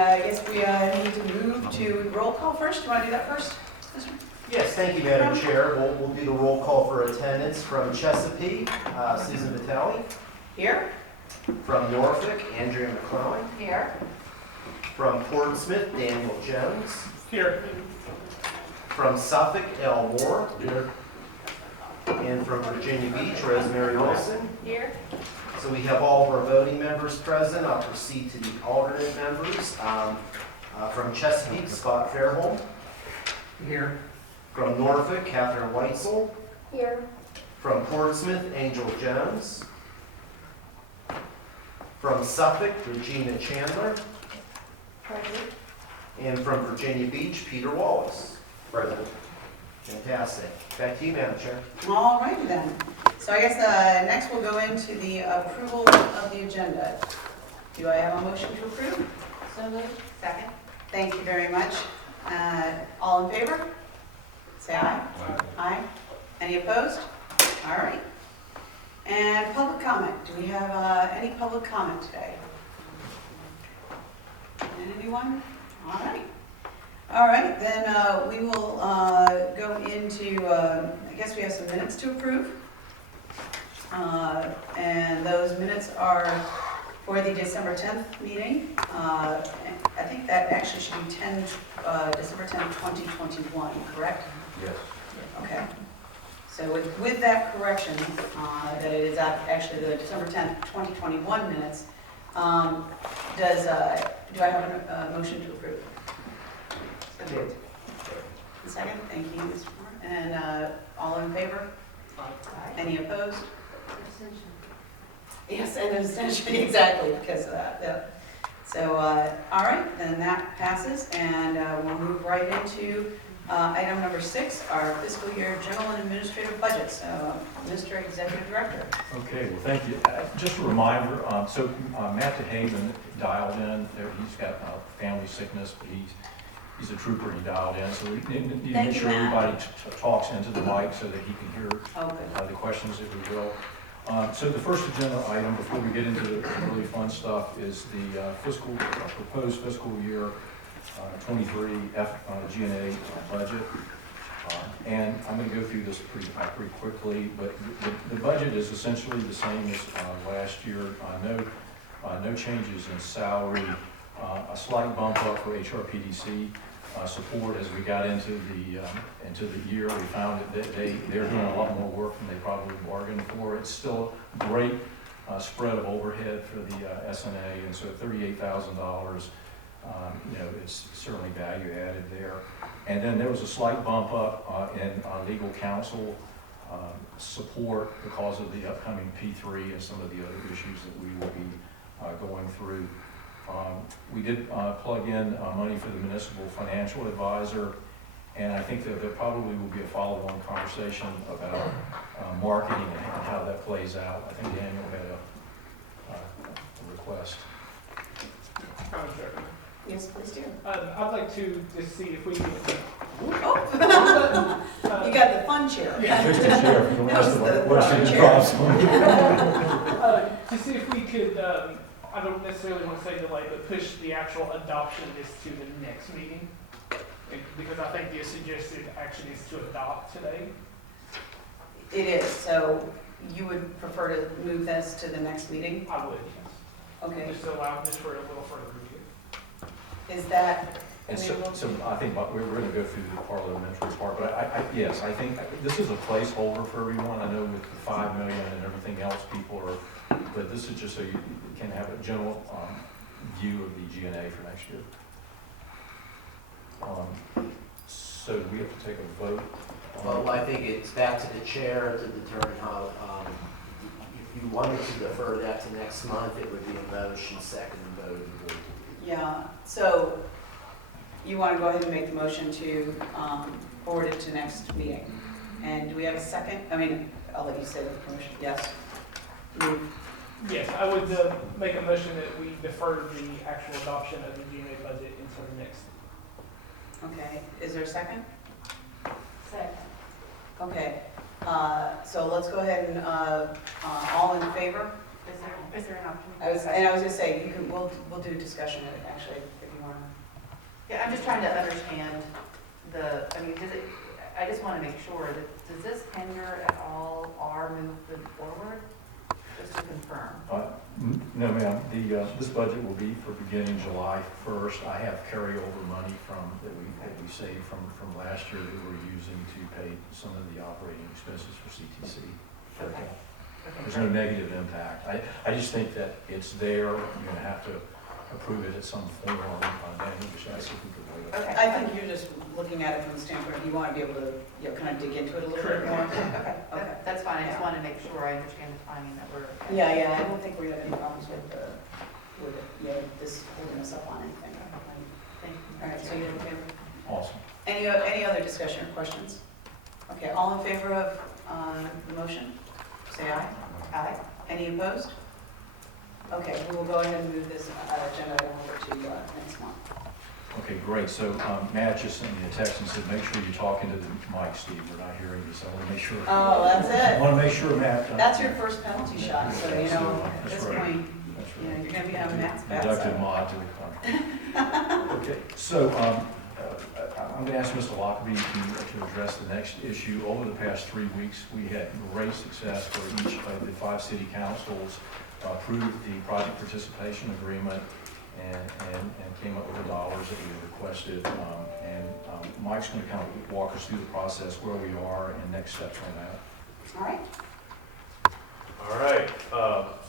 I guess we need to move to roll call first. Do you want to do that first? Yes, thank you, Madam Chair. We'll do the roll call for attendance. From Chesapeake, Susan Vitale. Here. From Norfolk, Andrea McClellan. Here. From Portsmouth, Daniel Jones. Here. From Suffolk, L. Moore. Here. And from Virginia Beach, Rosemary Wilson. Here. So we have all of our voting members present. I'll proceed to the alternate members. From Chesapeake, Scott Fairholm. Here. From Norfolk, Catherine Weitzel. Here. From Portsmouth, Angel Jones. From Suffolk, Regina Chandler. Present. And from Virginia Beach, Peter Wallace. President. Fantastic. Back to you, Madam Chair. All righty then. So I guess next we'll go into the approval of the agenda. Do I have a motion to approve? So moved. Second. Thank you very much. All in favor? Say aye. Aye. Any opposed? All right. And public comment. Do we have any public comment today? Anyone? All right. All right, then we will go into, I guess we have some minutes to approve. And those minutes are for the December 10th meeting. I think that actually should be December 10th, 2021, correct? Yes. Okay. So with that correction, that it is actually the December 10th, 2021 minutes, do I have a motion to approve? So moved. Second, thank you, Ms. Moore. And all in favor? Aye. Any opposed? Abstention. Yes, and abstention, exactly, because of that. Yeah. So, all right, then that passes, and we'll move right into item number 6, our fiscal year general and administrative budget. So, Mr. Executive Director. Okay, well, thank you. Just a reminder, Matt DeHaven dialed in. He's got family sickness, but he's a trooper. He dialed in, so we need to make sure everybody talks into the mic so that he can hear the questions that we will. So the first agenda item before we get into the really fun stuff is the proposed fiscal year 23 G&A budget. And I'm going to go through this pretty quickly, but the budget is essentially the same as last year. No changes in salary, a slight bump up for HRPDC support as we got into the year. We found that they're doing a lot more work than they probably bargained for. It's still a great spread of overhead for the SNA, and so $38,000. It's certainly value added there. And then there was a slight bump up in legal counsel support because of the upcoming P3 and some of the other issues that we will be going through. We did plug in money for the municipal financial advisor, and I think that there probably will be a follow-on conversation about marketing and how that plays out. I think Daniel had a request. Yes, please do. I'd like to just see if we can. Oh, you got the fun chair. Yeah. Fixed the chair for the rest of it. What should it cost? To see if we could, I don't necessarily want to say delay, but push the actual adoption of this to the next meeting. Because I think the suggested action is to adopt today. It is. So you would prefer to move this to the next meeting? I would, yes. Okay. Just to allow this for a little further review. Is that? And so I think we're going to go through the parliamentary part, but I think this is a placeholder for everyone. I know with the 5 million and everything else, people are, but this is just so you can have a general view of the G&A for next year. So we have to take a vote. Well, I think it's back to the chair to determine how, if you wanted to defer that to next month, it would be a motion, second vote. Yeah. So you want to go ahead and make the motion to forward it to next meeting. And do we have a second? I mean, I'll let you say the permission. Yes. Move. Yes, I would make a motion that we defer the actual adoption of the G&A budget until the next. Okay. Is there a second? Second. Okay. So let's go ahead and all in favor? Is there an option? I was going to say we'll do discussion actually if you you want to? Yeah, I'm just trying to understand I mean, I just want to make sure that, does this hinder at all our movement forward? Just to confirm. No, ma'am, this budget will be for beginning July 1st. I have carryover money that we saved from last year that we're using to pay some of the operating expenses for CTC. Okay. There's no negative impact. I just think that it's there. You're going to have to approve it at some form. Then we should ask if we could waive it. Okay, I think you're just looking at it from the standpoint, you want to be able to, kind of dig into it a little bit more. Okay, that's fine, I just want to make sure I understand the timing that we're. Yeah, I don't think we have any problems with this holding us up on anything. Thank you. All right, so you're in favor? Awesome. Any other discussion or questions? Okay, all in favor of the motion? Say aye. Aye. Any opposed? Okay, we will go ahead and move this agenda item over to next month. Okay, great. So Matt just sent me a text and said, make sure you're talking to the mic, Steve. We're not hearing you, so I want to make sure. Oh, that's I it. want to make sure, Matt. That's your first penalty shot, so at That's this right. point, That's you're right. going to be on Matt's bad Deductive side. mod to the contract. Okay, so I'm going to ask Mr. Lockerbie to address the next issue. Over the past 3 weeks, we had great success for each of the 5 city councils approved the project participation agreement and came up with the dollars that we requested. Mike's going to kind of walk us through the process, where we are, and next steps on that. All right. All right,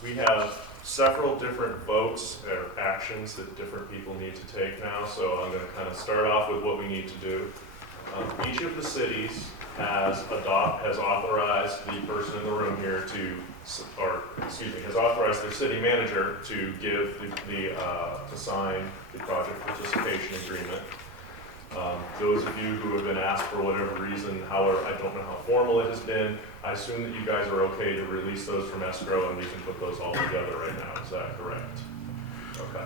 we have several different votes or actions that different people need to take now, so I'm going to kind of start off with what we need to do. Each of the cities has authorized the person in the room here has authorized their city manager to give to sign the project participation agreement. Those of you who have been asked for whatever reason, however, I don't know how formal it has been, I assume that you guys are okay to release those from escrow and we can put those all together right now. Is that correct? Okay.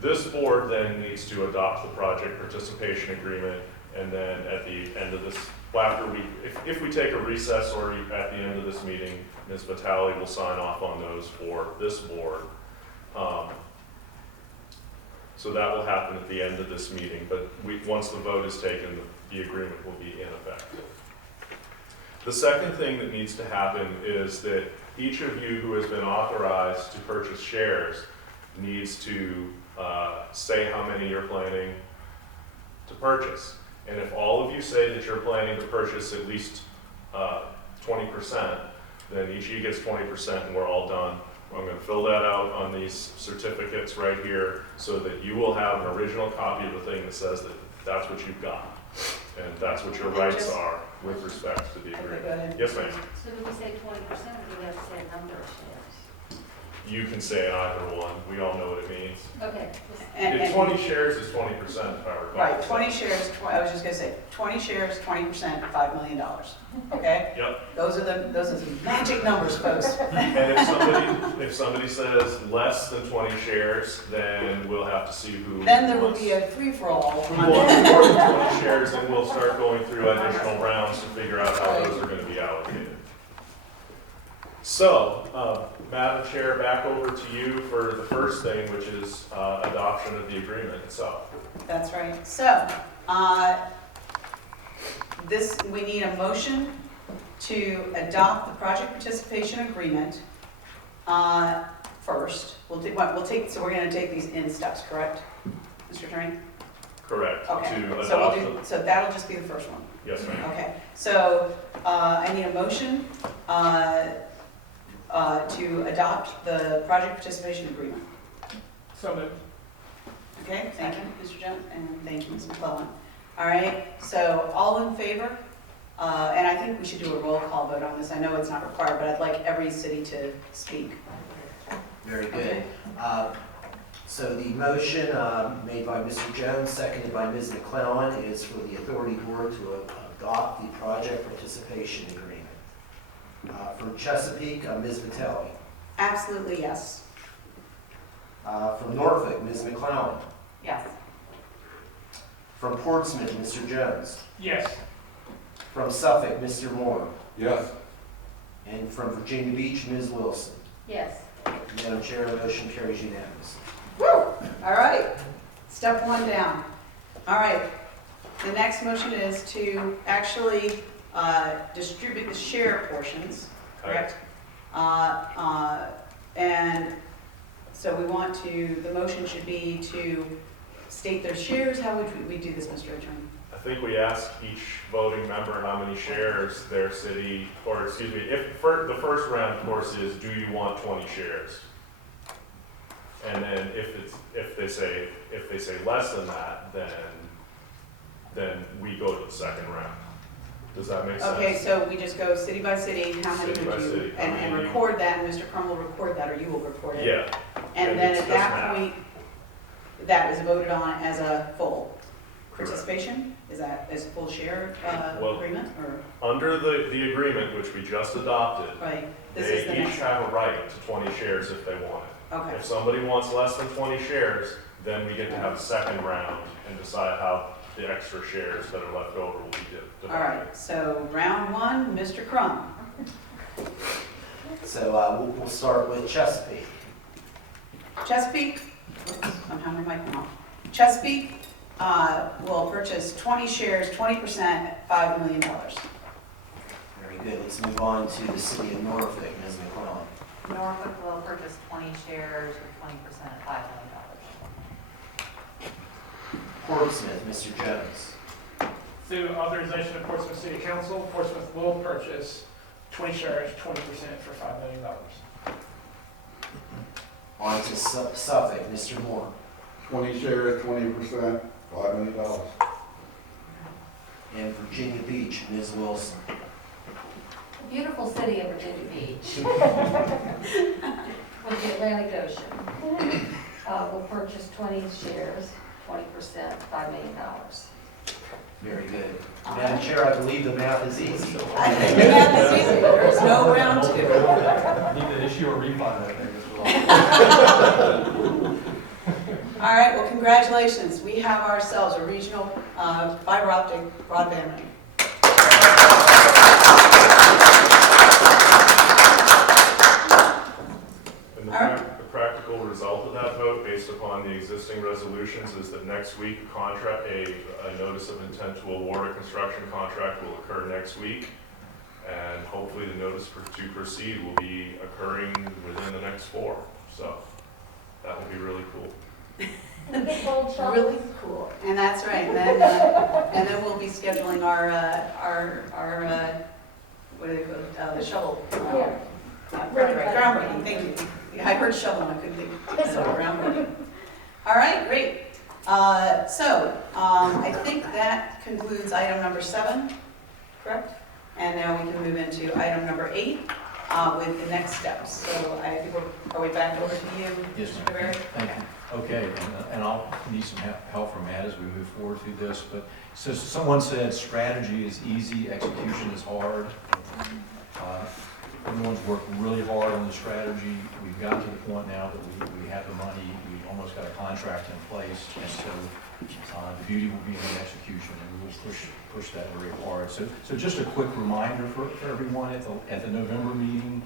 This board then needs to adopt the project participation agreement, and then at the end of this, if we take a recess or at the end of this meeting, Ms. Vitale will sign off on those for this board. So that will happen at the end of this meeting, but once the vote is taken, the agreement will be in effect. The second thing that needs to happen is that each of you who has been authorized to purchase shares needs to say how many you're planning to purchase. And if all of you say that you're planning to purchase at least 20%, then each of you gets 20% and we're all done. I'm going to fill that out on these certificates right here so that you will have an original copy of the thing that says that that's what you've got. And that's what your rights are with respect to the Okay, agreement. go ahead. Yes, ma'am. So do we say 20% or do we have to say a number of shares? You can say either one. We all know what it means. Okay. If 20 shares is 20%, if I recall. Right, 20 shares, I was just going to say, 20 shares, 20%, $5 million. Okay? Yep. Those are the magic numbers, folks. And if somebody says less than 20 shares, then we'll have to see who. Then there will wants- be a free-for-all. Who wants more than 20 shares, and we'll start going through additional rounds to figure out how those are going to be allocated. So, Madam Chair, back over to you for the first thing, which is adoption of the agreement itself. That's right. So, we need a motion to adopt the project participation agreement first. So we're going to take these in steps, correct, Mr. Attorney? Correct. Okay. To So adopt. so that'll just be the first one. Yes, ma'am. Okay. So I need a motion to adopt the project participation agreement. So moved. Okay, thank you, Mr. Jones, and thank you, Ms. McClellan. All right, so all in favor? And I think we should do a roll call vote on this. I know it's not required, but I'd like every city to speak. Very good. So the motion made by Mr. Jones, seconded by Ms. McClellan, is for the authority board to adopt the project participation agreement. From Chesapeake, Ms. Vitale. Absolutely, yes. From Norfolk, Ms. McClellan. Yes. From Portsmouth, Mr. Jones. Yes. From Suffolk, Mr. Moore. Yes. And from Virginia Beach, Ms. Wilson. Yes. Madam Chair, motion carries unanimously. Woo! All right. Step one down. All right. The next motion is to actually distribute the share portions, correct? And so we want to, the motion should be to state their shares. How would we do this, Mr. Attorney? I think we asked each voting member how many shares their city, or excuse me, the first round, of course, is do you want 20 shares? And then if they say less than that, then we go to the second round. Does that make sense? Okay, so we just go city by city, how many City would by you, city, how and many? record that, and Mr. Crum will record that, or you will record it? Yeah. And And then it's at just that math. point, that is voted on as a full participation? Is that as a full share Well- agreement, or, Under the agreement, which we just adopted, right? This is the they each next, have a right to 20 shares if they want it. okay, If somebody wants less than 20 shares, then we get to have a second round and decide how the extra shares that are left over will be all divided. right, so round one, Mr. Crum. So we'll start with Chesapeake. Chesapeake, oops, I'm having my mic off. Chesapeake will purchase 20 shares, 20% at $5 million. Very good. Let's move on to the city of Norfolk, Ms. McClellan. Norfolk will purchase 20 shares for 20% at $5 million. Portsmouth, Mr. Jones. Through authorization of Portsmouth City Council, Portsmouth will purchase 20 shares, 20% for $5 million. On to Suffolk, Mr. Moore. 20 shares, 20%, $5 million. And Virginia Beach, Ms. Wilson. The beautiful city of Virginia Beach with the Atlantic Ocean will purchase 20 shares, 20%, $5 million. Very good. Madam Chair, I believe the math is easy. I think the math is easy, there's no round two. Need to issue a refund, I think, as well. All right, well, congratulations. We have ourselves a regional fiber optic broadband ring. And All right. the practical result of that vote, based upon the existing resolutions, is that next week, a notice of intent to award a construction contract will occur next week. And hopefully the notice to proceed will be occurring within the next 4. So that will be really cool. Really cool, and that's right. And then we'll be scheduling our what do they call it? The shovel. Right, groundbreaking. Thank you. I heard shovel, and I couldn't think. So groundbreaking. All right, great. I think that concludes item number 7, correct? And now we can move into item number 8 with the next steps. So I think are we back over to you, Yes, Mr. ma'am. Barry? Thank you. Okay, and I'll need some help from Matt as we move forward through this, but, so someone said strategy is easy, execution is hard. Everyone's worked really hard on the strategy. We've gotten to the point now that we have the money, we've almost got a contract in place, and so the beauty will be in the execution, and we will push that very hard. So just a quick reminder for everyone, at the November meeting,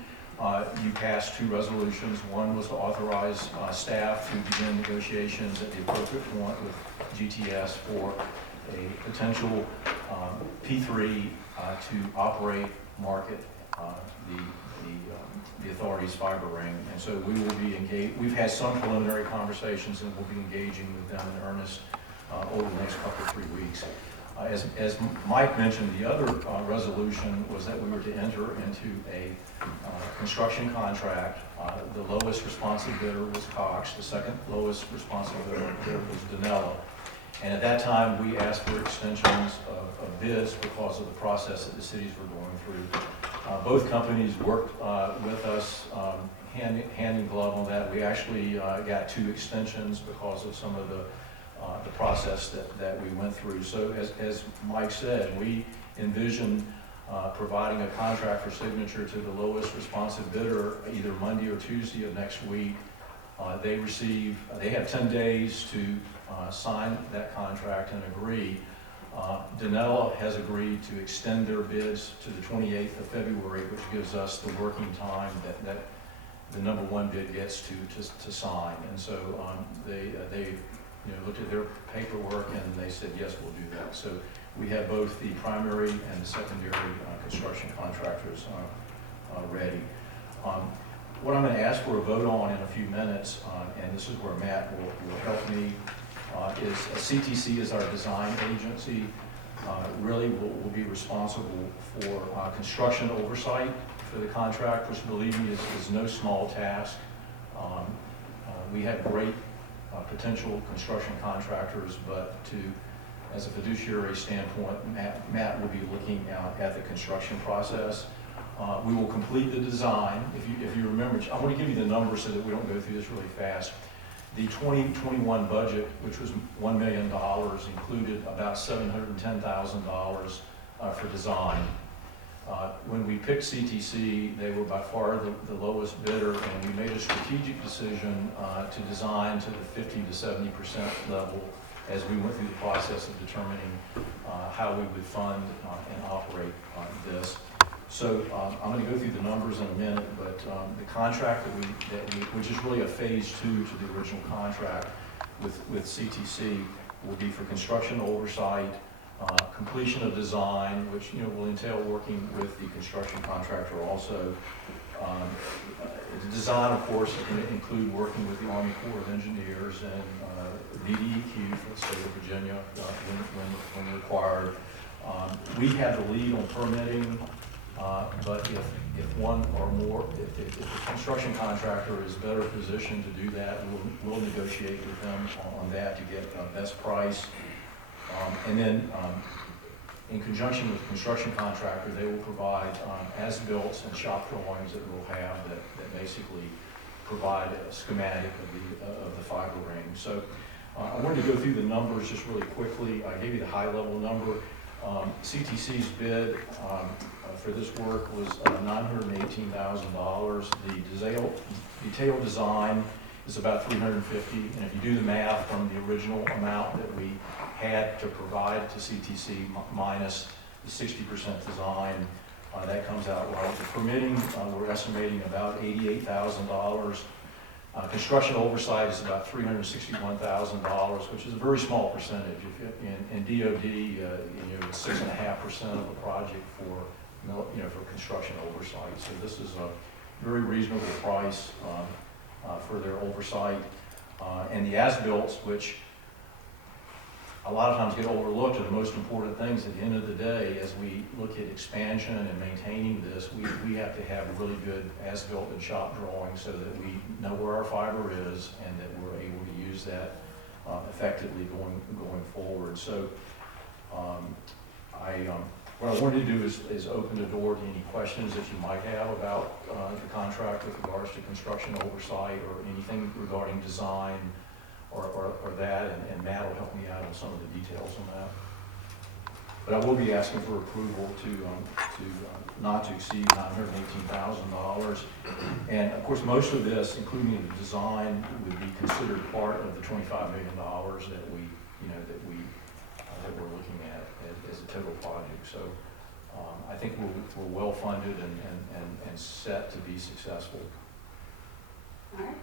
you passed 2 resolutions. One was to authorize staff to begin negotiations at the appropriate point with GTS for a potential P3 to operate, market the authority's fiber ring. And so we will be engaged. We've had some preliminary conversations, and we'll be engaging with them in earnest over the next couple of 3 weeks. As Mike mentioned, the other resolution was that we were to enter into a construction contract. The lowest responsive bidder was Cox. The second lowest responsive bidder was Danella. And at that time, we asked for extensions of bids because of the process that the cities were going through. Both companies worked with us hand in glove on that. We actually got 2 extensions because of some of the process that we went through. So as Mike said, we envision providing a contract for signature to the lowest responsive bidder either Monday or Tuesday of next week. They have 10 days to sign that contract and agree. Danella has agreed to extend their bids to the 28th of February, which gives us the working time that the number 1 bid gets to sign. And so they looked at their paperwork and they said, yes, we'll do that. So we have both the primary and the secondary construction contractors ready. What I'm going to ask for a vote on in a few minutes, and this is where Matt will help me, is CTC is our design agency, really will be responsible for construction oversight for the contract, which, believe me, is no small task. We have great potential construction contractors, but as a fiduciary standpoint, Matt will be looking at the construction process. We will complete the design. If you remember, I want to give you the numbers so that we don't go through this really fast. The 2021 budget, which was $1 million, included about $710,000 for design. When we picked CTC, they were by far the lowest bidder, and we made a strategic decision to design to the 50 to 70% level as we went through the process of determining how we would fund and operate this. So I'm going to go through the numbers in a minute, but the contract which is really a phase 2 to the original contract with CTC, will be for construction oversight, completion of design, which will entail working with the construction contractor also. The design, of course, is going to include working with the Army Corps of Engineers and DDEQ for the state of Virginia when required. We have the lead on permitting, but if one or more, if the construction contractor is better positioned to do that, we'll negotiate with them on that to get best price. And then in conjunction with the construction contractor, they will provide as-built and shop drawings that we'll have that basically provide a schematic of the fiber ring. So I wanted to go through the numbers just really quickly. I gave you the high-level number. CTC's bid for this work was $918,000. The detailed design is about $350,000, and if you do the math from the original amount that we had to provide to CTC minus the 60% design, that comes out right. The permitting, we're estimating about $88,000. Construction oversight is about $361,000, which is a very small percentage. In DOD, it's 6.5% of the project for construction oversight. So this is a very reasonable price for their oversight. And the as-built, which a lot of times get overlooked, are the most important things at the end of the day. As we look at expansion and maintaining this, we have to have really good as-built and shop drawings so that we know where our fiber is and that we're able to use that effectively going forward. So what I wanted to do is open the door to any questions that you might have about the contract with regards to construction oversight or anything regarding design or that, and Matt will help me out on some of the details on that. But I will be asking for approval to not to exceed $918,000. And of course, most of this, including the design, would be considered part of the $25 million that we're looking at as a total project. So I think we're well funded and set to be successful. All right,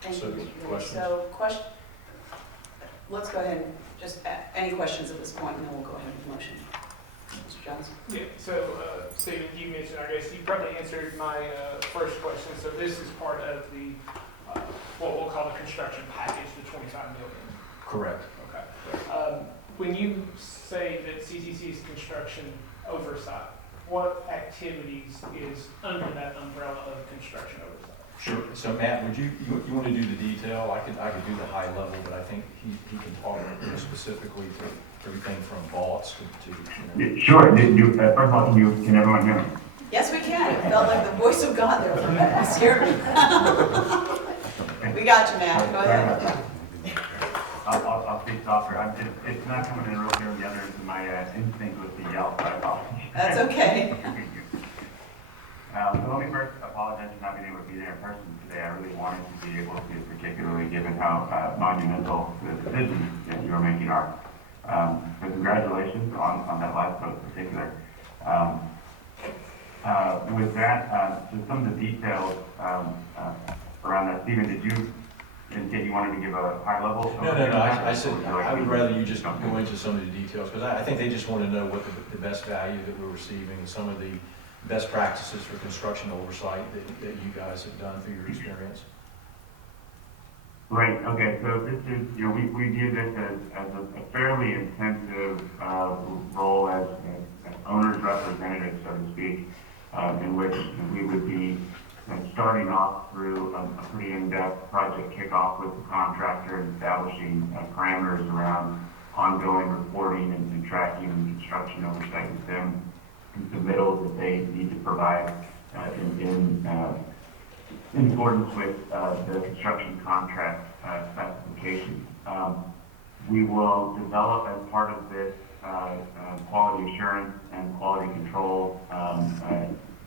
thank So, you, Mr. Green. questions? So let's go ahead and just any questions at this point, and then we'll go ahead with the motion. Mr. Jones? Yeah, so Stephen, you mentioned, I guess you probably answered my first question. So this is part of the, what we'll call the construction package, the $25 million. Correct. Okay. When you say that CTC's construction oversight, what activities is under that umbrella of construction oversight? Sure. So Matt, would you want to do the detail? I could do the high level, but I think he can talk specifically to everything from vaults to Yeah, sure. First of all, can everyone hear me? Yes, we can. It felt like the voice of God there for a minute. It scared me. We got you, Matt. Go ahead. I'll speak softer. It's not coming in real clear. The other is my instinct was to yell, so I apologize. That's okay. So let me first apologize for not being able to be there in person today. I really wanted to be able to, particularly given how monumental the decisions that you are making are. So congratulations on that last vote in particular. With that, just some of the details around that. Stephen, did And did you wanted to give a high level? No, I said, I would rather you just go into some of the details, because I think they just want to know what the best value that we're receiving, and some of the best practices for construction oversight that you guys have done through your experience. Right, okay, so this is, we view this as a fairly intensive role as owner's representative, so to speak, in which we would be starting off through a pretty in-depth project kickoff with the contractor and establishing parameters around ongoing reporting and tracking and construction oversight with them, and submittals that they need to provide in accordance with the construction contract specifications. We will develop as part of this quality assurance and quality control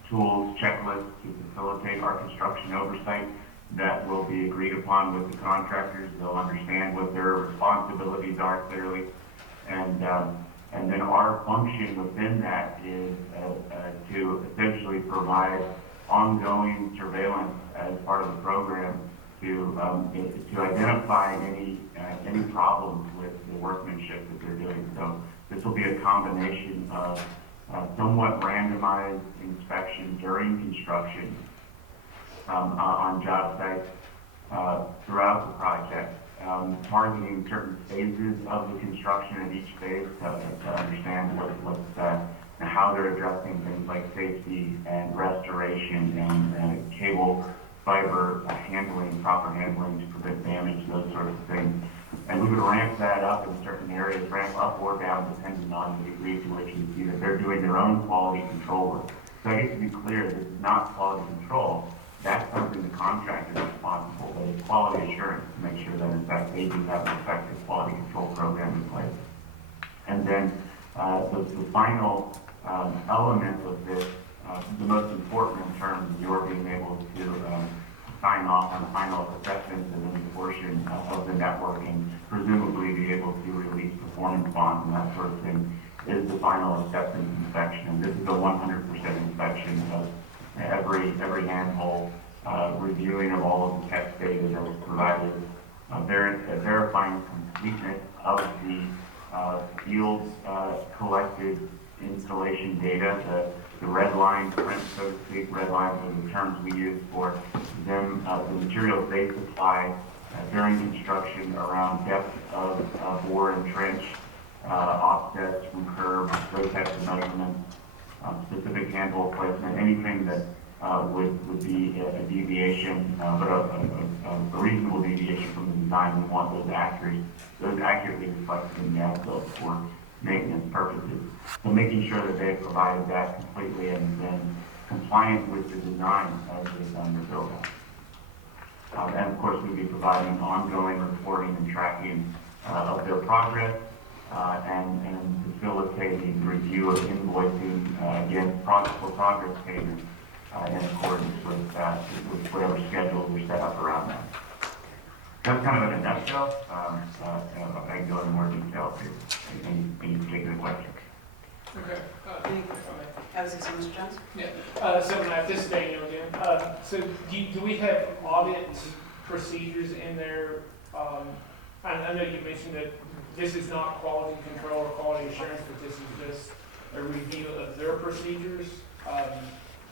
tools, checklists to facilitate our construction oversight that will be agreed upon with the contractors. They'll understand what their responsibilities are clearly. And then our function within that is to essentially provide ongoing surveillance as part of the program to identify any problems with the workmanship that they're doing. So this will be a combination of somewhat randomized inspection during construction on job sites throughout the project, targeting certain phases of the construction at each phase to understand how they're addressing things like safety and restoration and cable fiber handling, proper handling to prevent damage, those sorts of things. And we would ramp that up in certain areas, ramp up or down depending on the degree to which you see that they're doing their own quality control work. So I get to be clear, this is not quality control. That's something the contractor is responsible for. It's quality assurance to make sure that in fact they do have an effective quality control program in place. And then the final element of this, the most important in terms of your being able to sign off on the final acceptance and then portion of the network and presumably be able to release performance bonds and that sort of thing, is the final acceptance inspection. And this is a 100% inspection of every handhole, reviewing of all of the text data that was provided, verifying completeness of the field collected installation data, the red line print, so to speak. Red lines are the terms we use for them, the materials they supply during construction around depth of bore and trench, offsets from curb, those types of measurements, specific handhole placement, anything that would be a deviation, but a reasonable deviation from the design. We want those accurately reflected in the as-built for maintenance purposes. So making sure that they've provided that completely and then compliant with the design as they've done their build-out. And of course, we'll be providing ongoing reporting and tracking of their progress and facilitating review of invoicing against progress payments in accordance with whatever schedules are set up around that. That's kind of in a nutshell. I can go into more detail if any particular question. Okay. I was going to say, Mr. Jones? Yeah. So this is Daniel again. So do we have audit procedures in there? I know you mentioned that this is not quality control or quality assurance, but this is just a review of their procedures.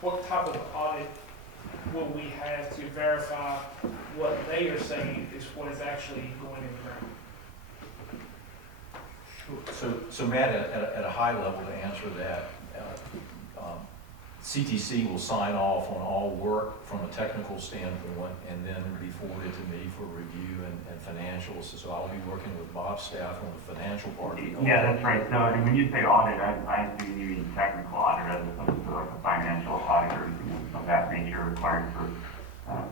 What type of audit will we have to verify what they are saying is what is actually going in the ground? So Matt, at a high level, to answer that, CTC will sign off on all work from a technical standpoint and then be forwarded to me for review and financials. So I'll be working with Bob's staff on the financial part. Yeah, that's right. So and when you say audit, I assume you mean technical audit as opposed to like a financial audit or anything of that nature required for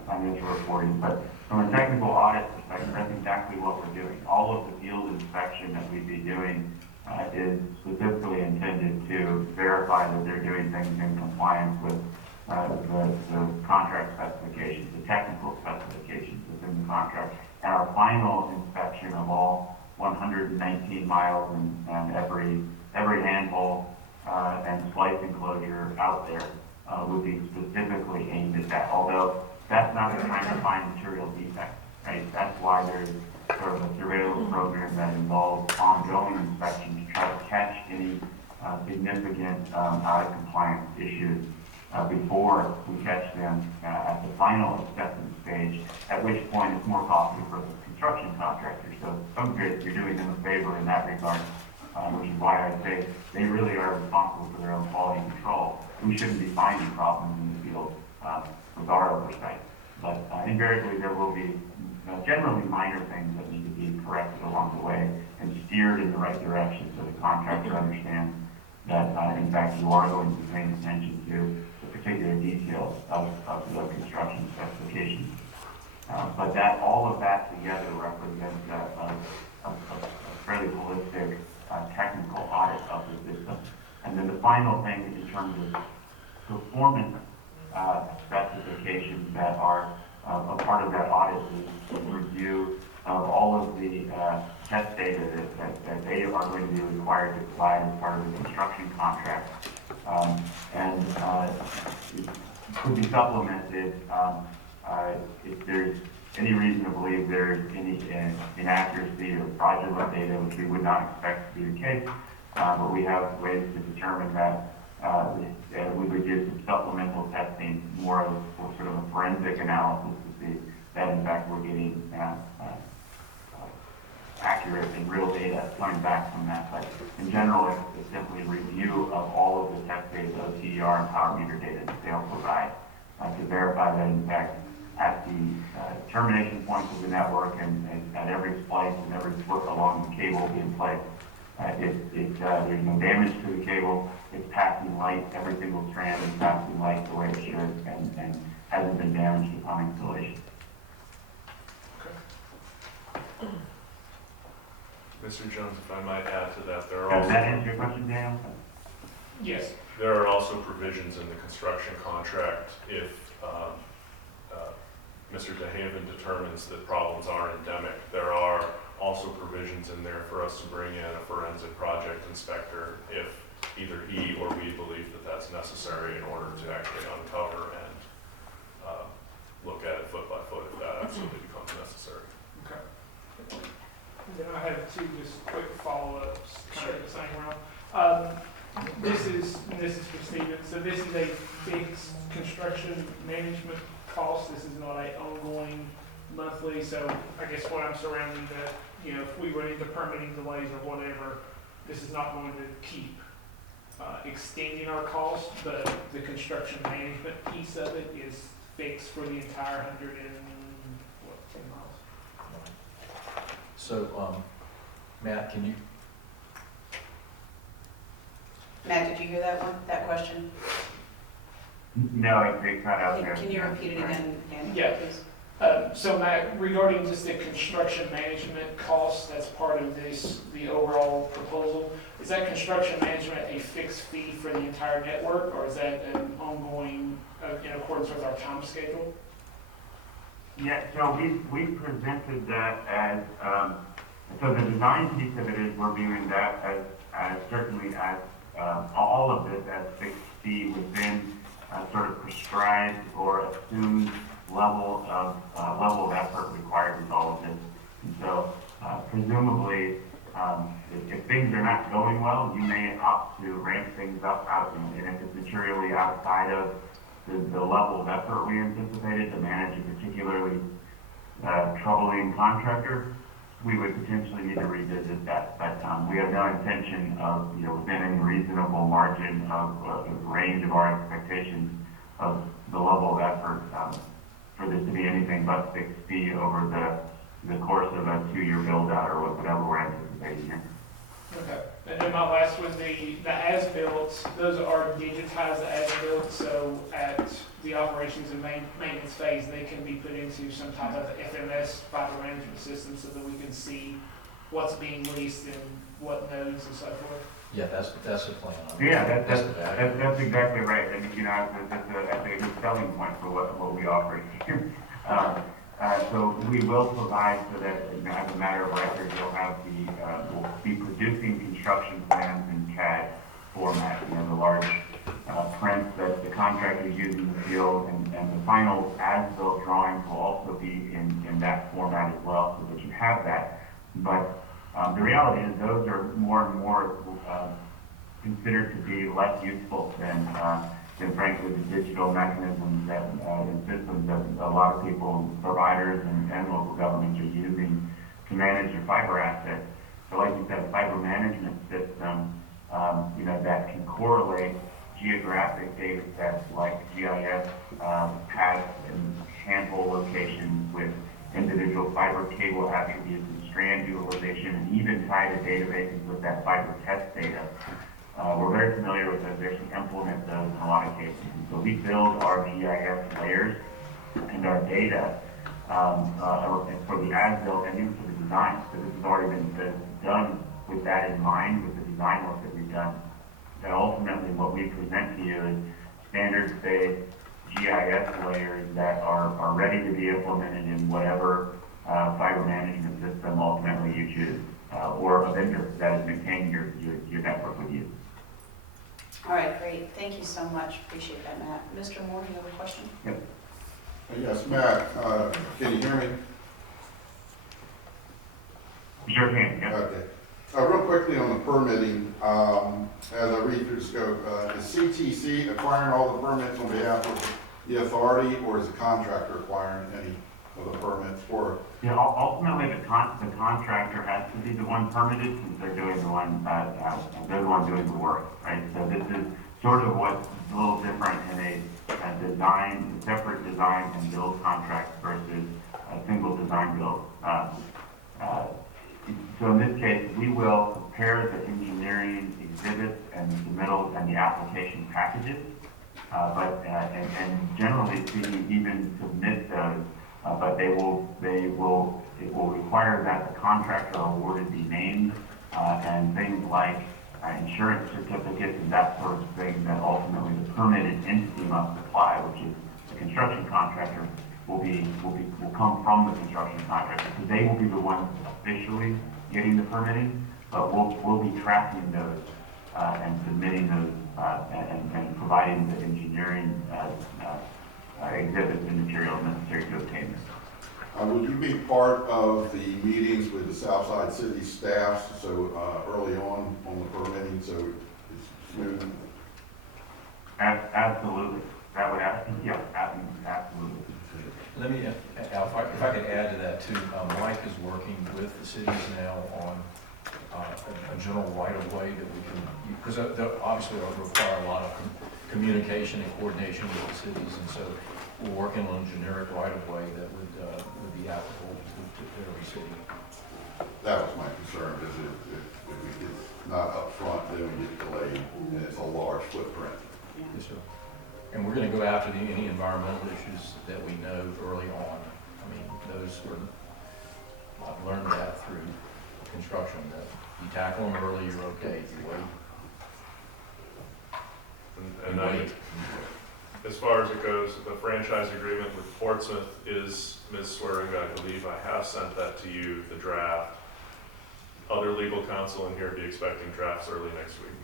financial reporting. But from a technical audit perspective, that's exactly what we're doing. All of the field inspection that we'd be doing is specifically intended to verify that they're doing things in compliance with the contract specifications, the technical specifications within the contract. And our final inspection of all 119 miles and every handhole and splice enclosure out there would be specifically aimed at that. Although that's not trying to find material defects. right? That's why there's sort of a surveillance program that involves ongoing inspection to try to catch any significant out of compliance issues before we catch them at the final acceptance stage, at which point it's more costly for the construction contractor. So some degree you're doing them a favor in that regard, which is why I say they really are responsible for their own quality control. We shouldn't be finding problems in the field with our oversight. But invariably there will be generally minor things that need to be corrected along the way and steered in the right direction so the contractor understands that in fact you are going to be paying attention to the particular details of the construction specifications. But that all of that together represents a fairly holistic technical audit of the system. And then the final thing in terms of performance specifications that are a part of that audit is review of all of the test data that they are going to be required to provide as part of the construction contract. And it could be supplemented if there's any reason to believe there's any inaccuracy or fraudulent data, which we would not expect to be the case. But we have ways to determine that we would do some supplemental testing, more of sort of a forensic analysis to see that in fact we're getting accurate and real data coming back from that. But in general, it's simply a review of all of the test data, OTDR and power meter data that they'll provide to verify that in fact at the termination points of the network and at every splice and every foot along the cable being placed, there's no damage to the cable. It's passing light, every single strand is passing light the way it should, and hasn't been damaged upon installation. Mr. Jones, if I might add to that, Does that answer your question, Daniel? Yes. there are also provisions in the construction contract if Mr. DeHaven determines that problems are endemic. There are also provisions in there for us to bring in a forensic project inspector if either he or we believe that that's necessary in order to actually uncover and look at it foot by foot if that absolutely becomes necessary. Okay. Then I have two just quick follow-ups, kind of the same realm. This is for Stephen. So this is a fixed construction management cost. This is not a ongoing monthly. So I guess what I'm surrounding that, you know, if we run into permitting delays or whatever, this is not going to keep extending our cost, but the construction management piece of it is fixed for the entire 10 miles. So, Matt, can you, Matt, did you hear that one, that question? No, they cut out there. Can you repeat it again, Andy, Yeah. please? So Matt, regarding just the construction management cost, that's part of the overall proposal, is that construction management a fixed fee for the entire network, or is that an ongoing, in accordance with our time schedule? Yeah, so we presented that as, so the design piece of it is we're viewing that as certainly as all of this as fixed fee within sort of prescribed or assumed level of effort required with all of this. And so presumably, if things are not going well, you may opt to ramp things up out, and if it's materially outside of the level of effort we anticipated to manage a particularly troubling contractor, we would potentially need to revisit that. But we have no intention of, within any reasonable margin of range of our expectations of the level of effort for this to be anything but fixed fee over the course of a 2-year build out or whatever we're anticipating here. Okay. And then my last was the as-built, those are digitized as-built, so at the operations and maintenance phase, they can be put into some type of FMS fiber management system so that we can see what's being leased and what nodes and so forth. yeah, that's the plan. Yeah, That's the value. that's exactly right. And, that's a good selling point for what we offer here. So we will provide so that, as a matter of record, we'll be producing construction plans in CAD format, the large prints that the contractors use in the field, and and the final as-built drawings will also be in that format as well, so that you have that. But the reality is those are more and more considered to be less useful than frankly the digital mechanisms that and systems that a lot of people, providers and local governments are using to manage their fiber assets. So like you said, a fiber management system, that can correlate geographic data sets like GIS paths and handhole locations with individual fiber cable attributes and strand utilization, and even tie to databases with that fiber test data. We're very familiar with those. We actually implement those in a lot of cases. And so we build our GIS layers and our data for the as-built and even for the design. So this has already been done with that in mind, with the design work that we've done. And ultimately what we present to you is standards-based GIS layers that are ready to be implemented in whatever fiber management system ultimately you choose, or a vendor that is maintaining your network with you. All right, great. Thank you so much. Appreciate that, Matt. Mr. Moore, you have a question? Yep. Yes, Matt, can you hear me? Sure can, yeah. Okay. Real quickly on the permitting, as I read through the scope, is CTC acquiring all the permits on behalf of the authority, or is the contractor acquiring any of the permits for? Yeah, ultimately the contractor has to be the one permitted, since they're doing the one, they're the one doing the work, right? So this is sort of what's a little different in a design, separate design and build contract versus a single design build. So in this case, we will prepare the engineering exhibits and the submittals and the application packages, and generally speaking, even submit those, but it will require that the contractor awarded be named, and things like insurance certificates and that sort of thing that ultimately the permitted entity must supply, which is the construction contractor will come from the construction contractor. So they will be the ones officially getting the permitting, but we'll be tracking those and submitting those and providing the engineering exhibits and materials necessary to obtain this. Would you be part of the meetings with the Southside city staffs, so early on the permitting, so it's smooth? Absolutely. That would happen. Yeah, absolutely. Let me, Al, if I could add to that too, Mike is working with the cities now on a general right-of-way that we can, because obviously it will require a lot of communication and coordination with the cities, and so we're working on a generic right-of-way that would be applicable to every city. That was my concern, because if it's not up front, then we get delayed, and it's a large footprint. Yes, sir. And we're going to go after any environmental issues that we know early on. I mean, I've learned that through construction, that you tackle them early, you're okay. If you wait. And then, as far as it goes, the franchise agreement with Portsmouth is, Ms. Swearing, I believe I have sent that to you, the draft. Other legal counsel in here be expecting drafts early next week,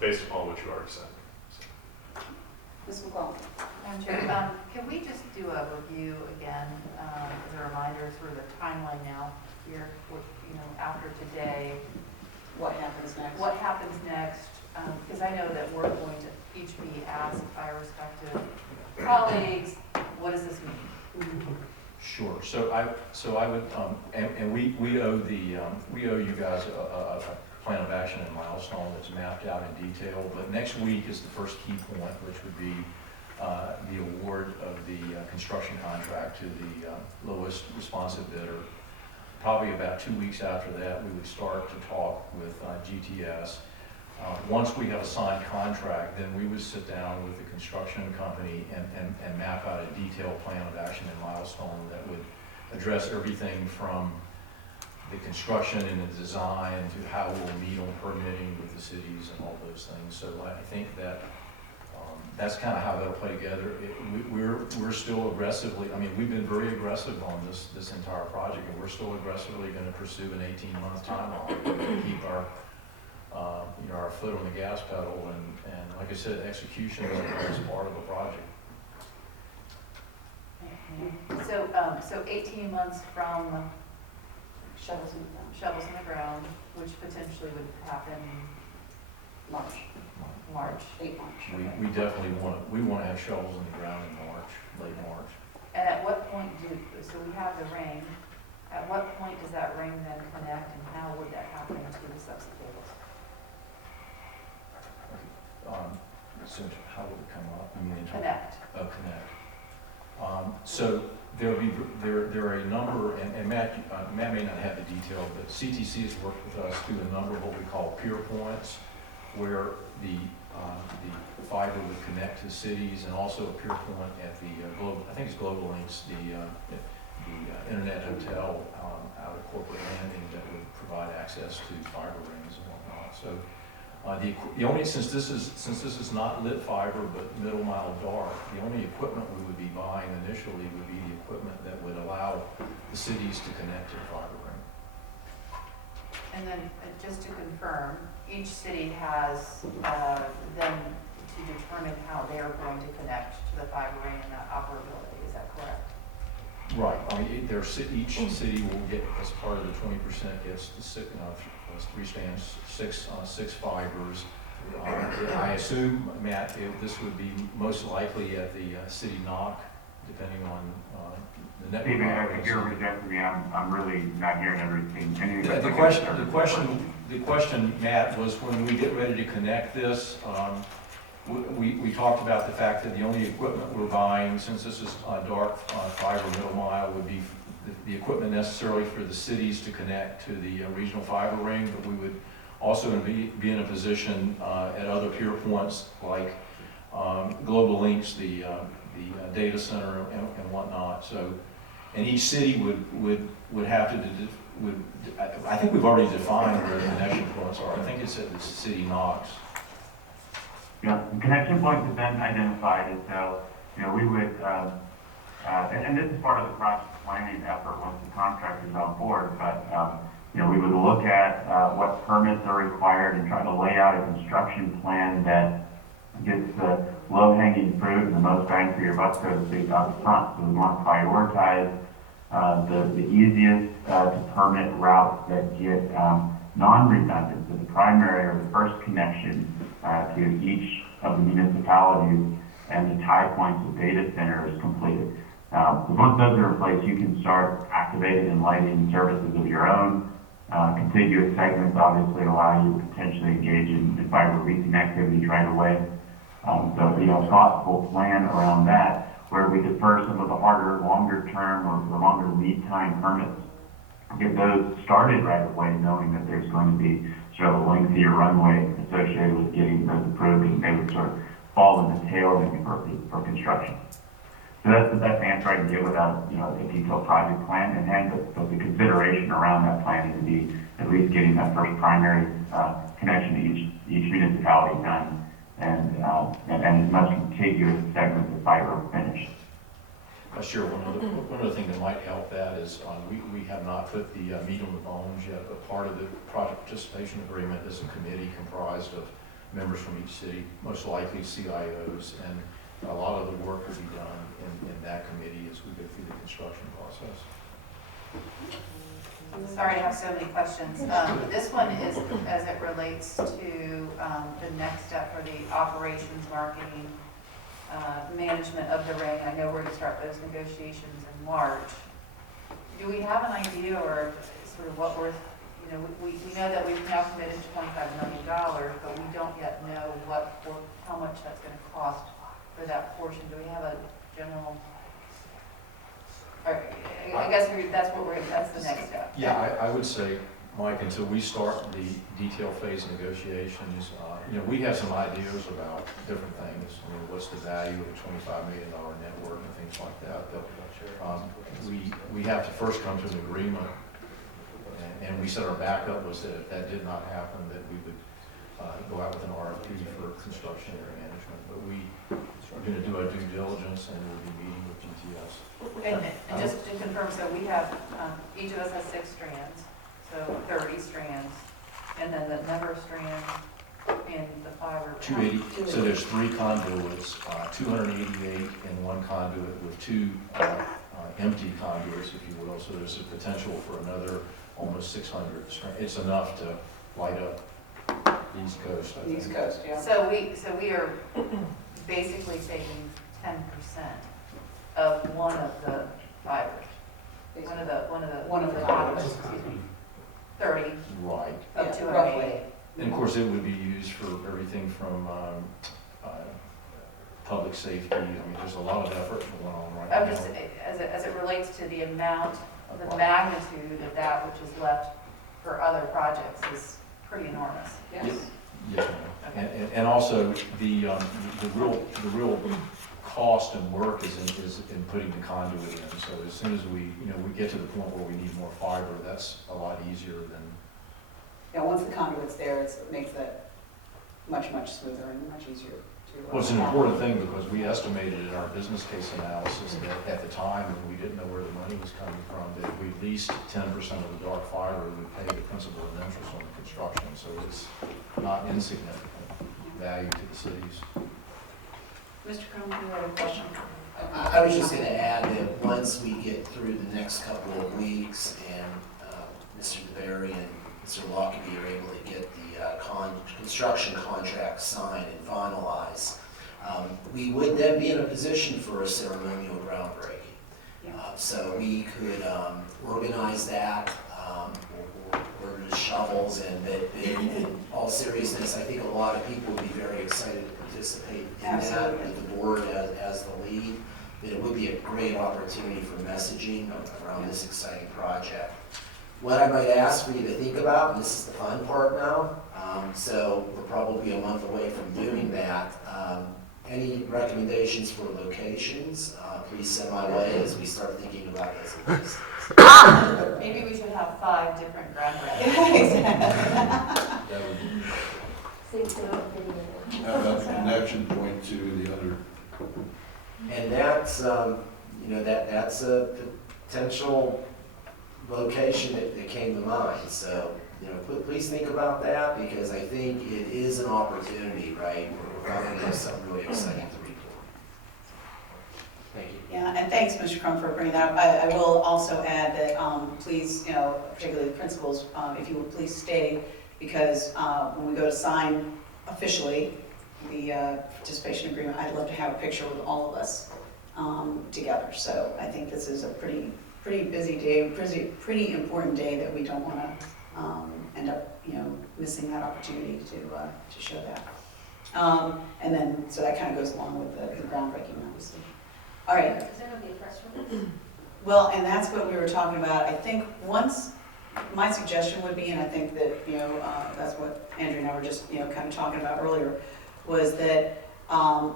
based upon what you already sent. Ms. McClellan? Madam Chair, can we just do a review again, as a reminder, sort of the timeline now here, after today, What happens next? what happens next? Because I know that we're going to each be asked by our respective colleagues, what does this mean? Sure. So I would, and we owe you guys a plan of action and milestone that's mapped out in detail. But next week is the first key point, which would be the award of the construction contract to the lowest responsive bidder. Probably about 2 weeks after that, we would start to talk with GTS. Once we have a signed contract, then we would sit down with the construction company and map out a detailed plan of action and milestone that would address everything from the construction and the design to how we'll meet on permitting with the cities and all those things. So I think that that's kind of how that'll play together. We're still aggressively, I mean, we've been very aggressive on this entire project, and we're still aggressively going to pursue an 18-month timeline to keep our foot on the gas pedal, and like I said, execution is part of the project. So 18 months from Shovels in the ground. shovels in the ground, which potentially would happen March, March. late March. We definitely want to have shovels in the ground in March, late March. And at what point so we have the ring, at what point does that ring then connect, and how would that happen to the subsea cables? So how would it come up? I mean, in terms Connect. of connect. So there are a number, and Matt may not have the detail, but CTC has worked with us through a number of what we call peer points, where the fiber would connect to cities, and also a peer point at the I think it's Global Links, the Internet Hotel out of Corporate Landing that would provide access to fiber rings and whatnot. So the only, since this is not lit fiber but middle mile dark, the only equipment we would be buying initially would be the equipment that would allow the cities to connect to the fiber ring. And then, just to confirm, each city has then to determine how they're going to connect to the fiber ring and that operability, is that correct? Right. I mean, each city will get, as part of the 20%, gets the three stands, six fibers. I assume, Matt, this would be most likely at the city knock, depending on the network. Stephen, if you're rejecting me, I'm really not hearing everything. The question, Matt, was when we get ready to connect this, we talked about the fact that the only equipment we're buying, since this is dark fiber middle mile, would be the equipment necessarily for the cities to connect to the regional fiber ring, but we would also be in a position at other peer points like Global Links, the data center and whatnot. So, and each city would have to, I think we've already defined where the connection points are. I think it's at the city knocks. Yeah, the connection points have been identified, and so, we would, and this is part of the project planning effort once the contractor's on board, but, we would look at what permits are required and try to lay out a construction plan that gets the low-hanging fruit and the most bang for your buck, so to speak, up front. So we want to prioritize the easiest to permit routes that get non-redundant, so the primary or the first connection to each of the municipalities and the tie points of data center is completed. Once those are in place, you can start activating and lighting services of your own. Contiguous segments obviously allow you to potentially engage in fiber leasing activities right away. So a thoughtful plan around that, where we defer some of the harder, longer term or longer lead time permits, get those started right away, knowing that there's going to be sort of a lengthier runway associated with getting those approved, and they would sort of fall in the tail maybe for construction. So that's the best answer I can give without, a detailed project plan in hand, but the consideration around that planning to be at least getting that first primary connection to each municipality done, and as much contiguous segments of fiber finished. Sure. One other thing that might help that is we have not put the meat on the bones yet, but part of the project participation agreement is a committee comprised of members from each city, most likely CIOs, and a lot of the work will be done in that committee as we go through the construction process. Sorry to have so many questions. This one is as it relates to the next step for the operations, marketing, management of the ring. I know we're going to start those negotiations in March. Do we have an idea or sort of what we're, we know that we've now committed to $25 million, but we don't yet know how much that's going to cost for that portion. Do we have a general, I guess that's the next step. Yeah, I would say, Mike, until we start the detail phase negotiations, we have some ideas about different things. What's the value of a $25 million network and things like that. But we have to first come to an agreement, and we said our backup was that if that did not happen, that we would go out with an RFP for construction area management. But we are going to do our due diligence, and we'll be meeting with GTS. And just to confirm, so we have, each of us has 6 strands, so 30 strands. and then the number strand in the fiber. 280, so there's 3 conduits, 288 in one conduit with 2 empty conduits, if you will, so there's a potential for another almost 600. It's enough to light up the East Coast, I think. East Coast, yeah. So we are basically taking 10% of one of the fibers. One of the fibers, excuse me. 30 Right. of Yeah, 288. And of course, it would be used for everything from public safety. I mean, there's a lot of effort going on right now. I'm just, as it relates to the amount, the magnitude of that which is left for other projects is pretty enormous. Yes. Yeah, and also the real cost and work is in putting the conduit in. So as soon as we get to the point where we need more fiber, that's a lot easier than. Yeah, once the conduit's there, it makes that much, much smoother and much easier to. Well, it's an important thing because we estimated in our business case analysis that at the time, when we didn't know where the money was coming from, that if we leased 10% of the dark fiber, we would pay the principal and interest on the construction. So it's not insignificant value to the cities. Mr. Crum, you had a question? I was just going to add that once we get through the next couple of weeks and Mr. DeBerry and Mr. Lockaby are able to get the construction contract signed and finalized, we would then be in a position for a ceremonial groundbreaking. So we could organize that, order the shovels, and in all seriousness, I think a lot of people would be very excited to participate in that with the board as the lead. That it would be a great opportunity for messaging around this exciting project. What I might ask for you to think about, and this is the fun part now, so we're probably a month away from doing that. Any recommendations for locations, please send my way as we start thinking about this. Maybe we should have 5 different groundbreakings. That would be Have that connection point to the other. And that's, that's a potential location that came to mind. So, please think about that because I think it is an opportunity, right? We're going to have something really exciting to report. Thank you. Yeah, and thanks, Mr. Crum, for bringing that up. I will also add that, please, particularly the principals, if you would please stay, because when we go to sign officially the participation agreement, I'd love to have a picture with all of us together. So I think this is a pretty busy day, pretty important day that we don't want to end up, missing that opportunity to show that. And then, so that kind of goes along with the groundbreaking, obviously. All right. Is there going to be a press release? Well, and that's what we were talking about. I think once, my suggestion would be, and I think that, that's what Andrew and I were just, kind of talking about earlier, was that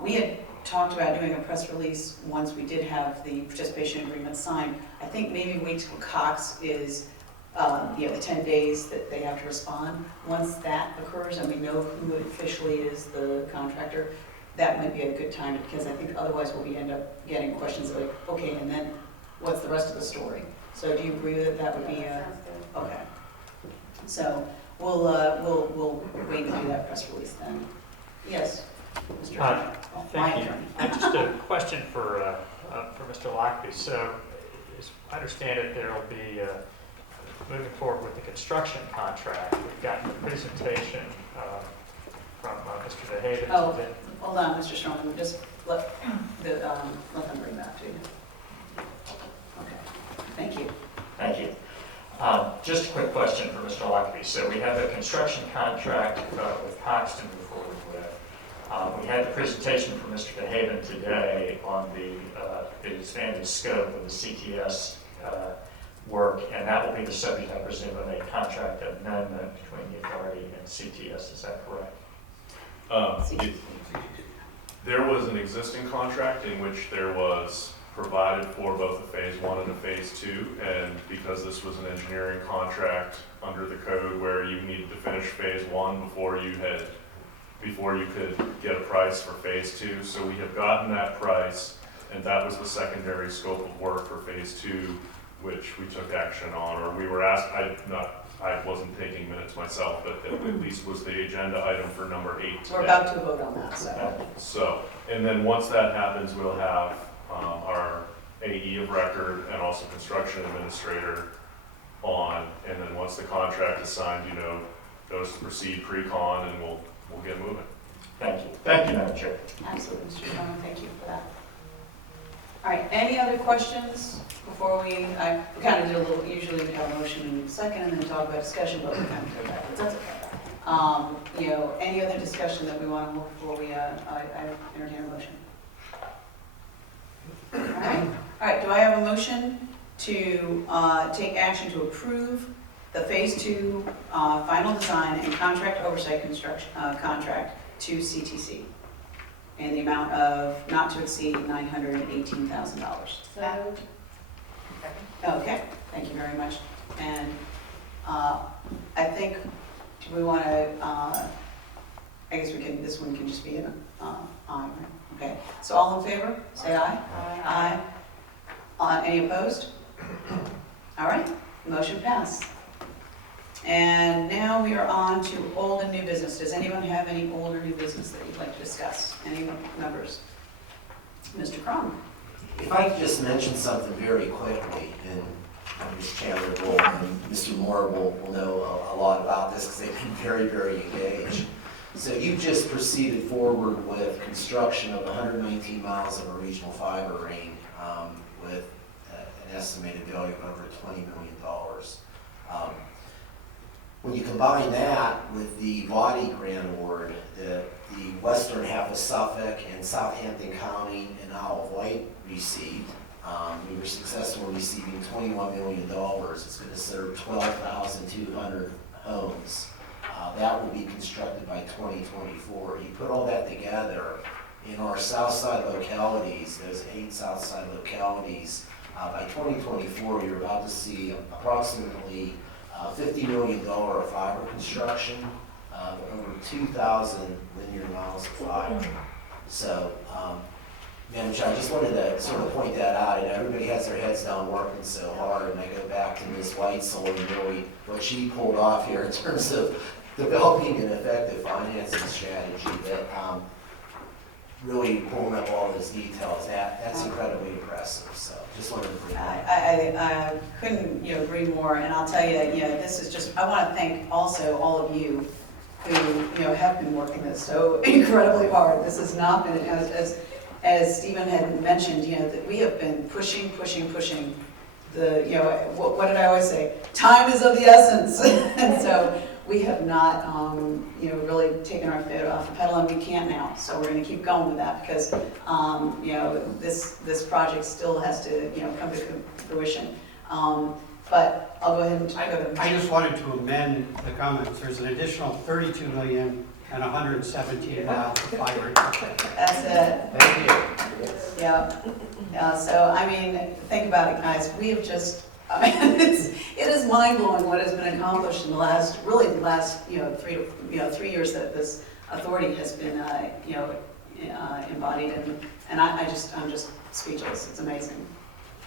we had talked about doing a press release once we did have the participation agreement signed. I think maybe wait till Cox is, the 10 days that they have to respond. Once that occurs and we know who officially is the contractor, that might be a good time because I think otherwise we'll end up getting questions like, okay, and then what's the rest of the story? So do you agree that that would be Sounds good. okay? So we'll wait to do that press release then. Yes, Mr. Attorney. Oh, Thank my you. attorney. Just a question for Mr. Lockley. So, as I understand it, there will be moving forward with the construction contract. We've gotten the presentation from Mr. DeHaven. Oh, hold on, Mr. Strongman, just let them bring that to you. Okay, thank you. Thank you. Just a quick question for Mr. Lockley. So we have a construction contract with Cox to move forward with. We had the presentation from Mr. DeHaven today on the expanded scope of the CTS work, and that will be the subject, I presume, of a contract amendment between the authority and CTS. Is that correct? There was an existing contract in which there was provided for both a phase 1 and a phase 2, and because this was an engineering contract under the code where you needed to finish phase 1 before you could get a price for phase 2. So we have gotten that price, and that was the secondary scope of work for phase 2, which we took action on, or we were asked, I wasn't taking minutes myself, but at least was the agenda item for number 8 today. We're about to vote on that, so. So, and then once that happens, we'll have our AE of record and also construction administrator on, and then once the contract is signed, you know, notice to proceed pre-con, and we'll get moving. Thank you. Thank you, Madam Chair. Absolutely, Mr. Chairman, thank you for that. All right, any other questions before we kind of do a little, usually we have a motion in a second and then talk about discussion, but we kind of do that, but that's okay. You know, any other discussion that we want to move before we, I entertain a motion? All right, do I have a motion to take action to approve the Phase 2 final design and contract oversight construction contract to CTC in the amount of not to exceed $918,000? So, Okay, thank you very much. And I think, do we want to, I guess we can, this one can just be an aye, right? Okay, so all in favor, say aye. Aye. Any opposed? All right, motion passed. And now we are on to old and new business. Does anyone have any old or new business that you'd like to discuss? Any members? Mr. Crum? If I could just mention something very quickly, and Ms. Chandler will, and Mr. Moore will know a lot about this because they've been very, very engaged. So you just proceeded forward with construction of 119 miles of a regional fiber ring with an estimated value of over $20 million. When you combine that with the body grant award that the western half of Suffolk and Southampton County and Isle of Wight received, we were successful in receiving $21 million. It's going to serve 12,200 homes. That will be constructed by 2024. You put all that together in our Southside localities, those 8 Southside localities, by 2024, you're about to see approximately $50 million fiber construction, over 2,000 linear miles of fiber. So, Madam Chair, I just wanted to sort of point that out. And everybody has their heads down working so hard, and I go back to Ms. Whitesell and really what she pulled off here in terms of developing an effective financing strategy that really pulling up all those details. That's incredibly impressive. So just wanted to bring that up. I couldn't agree more, and I'll tell you, this is just, I want to thank also all of you who have been working this so incredibly hard. This has not been, as Stephen had mentioned, that we have been pushing the, what did I always say? Time is of the essence. And so we have not, really taken our foot off the pedal, and we can't now. So we're going to keep going with that because, this project still has to, come to fruition. But I'll go ahead and go to. I just wanted to amend the comments. There's an additional 32 million and 117 miles of fiber. That's it. Thank you. Yeah. So I mean, think about it, guys. We have just. It is mind-blowing what has been accomplished in the last 3 years that this authority has been, embodied, and I'm just speechless. It's amazing.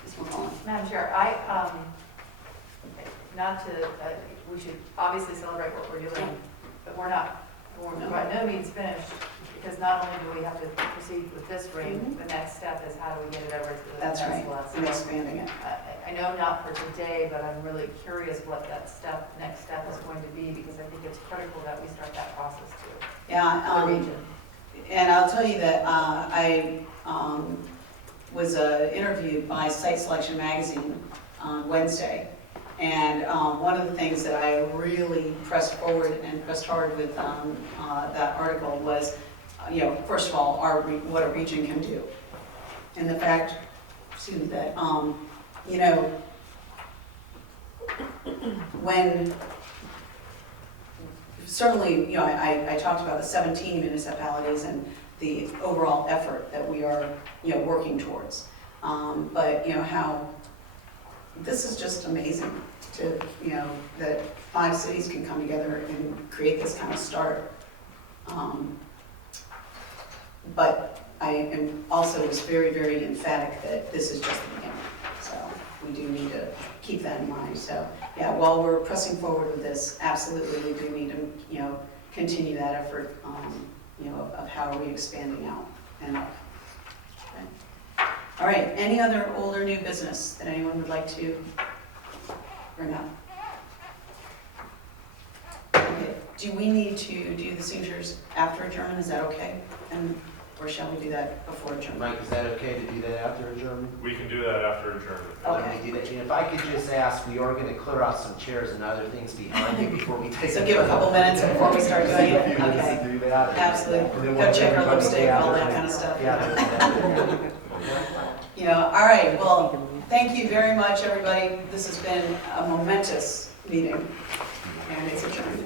Ms. McCollum. Madam Chair, we should obviously celebrate what we're doing, but we're by no means finished, because not only do we have to proceed with this ring, the next step is how do we get it over to the That's right. peninsula. And expanding it. I know not for today, but I'm really curious what that next step is going to be, because I think it's critical that we start that process too. Yeah. For the region. And I'll tell you that I was interviewed by Site Selection Magazine on Wednesday. And one of the things that I really pressed forward and pressed hard with that article was, first of all, what a region can do. And the fact, that, when, certainly, I talked about the 17 municipalities and the overall effort that we are, working towards. But, how this is just amazing to, that 5 cities can come together and create this kind of start. But I am also was very, very emphatic that this is just the beginning. So we do need to keep that in mind. So, yeah, while we're pressing forward with this, absolutely, we do need to, you know, continue that effort, you know, of how are we expanding out and up. Okay. All right, any other old or new business that anyone would like to bring up? Okay, do we need to do the signatures after adjournment? Is that okay? Or shall we do that before adjournment? Mike, is that okay to do that after adjournment? We can do that after adjournment. Let me do that. And if I could just ask, we are going to clear out some chairs and other things behind you before we take. So give a couple minutes before we start doing it? A few minutes Okay, to do that. absolutely. And then Go we'll check our everybody lipstick, all that gather. kind of stuff. Yeah. You know, all right, well, thank you very much, everybody. This has been a momentous meeting, and it's adjourned.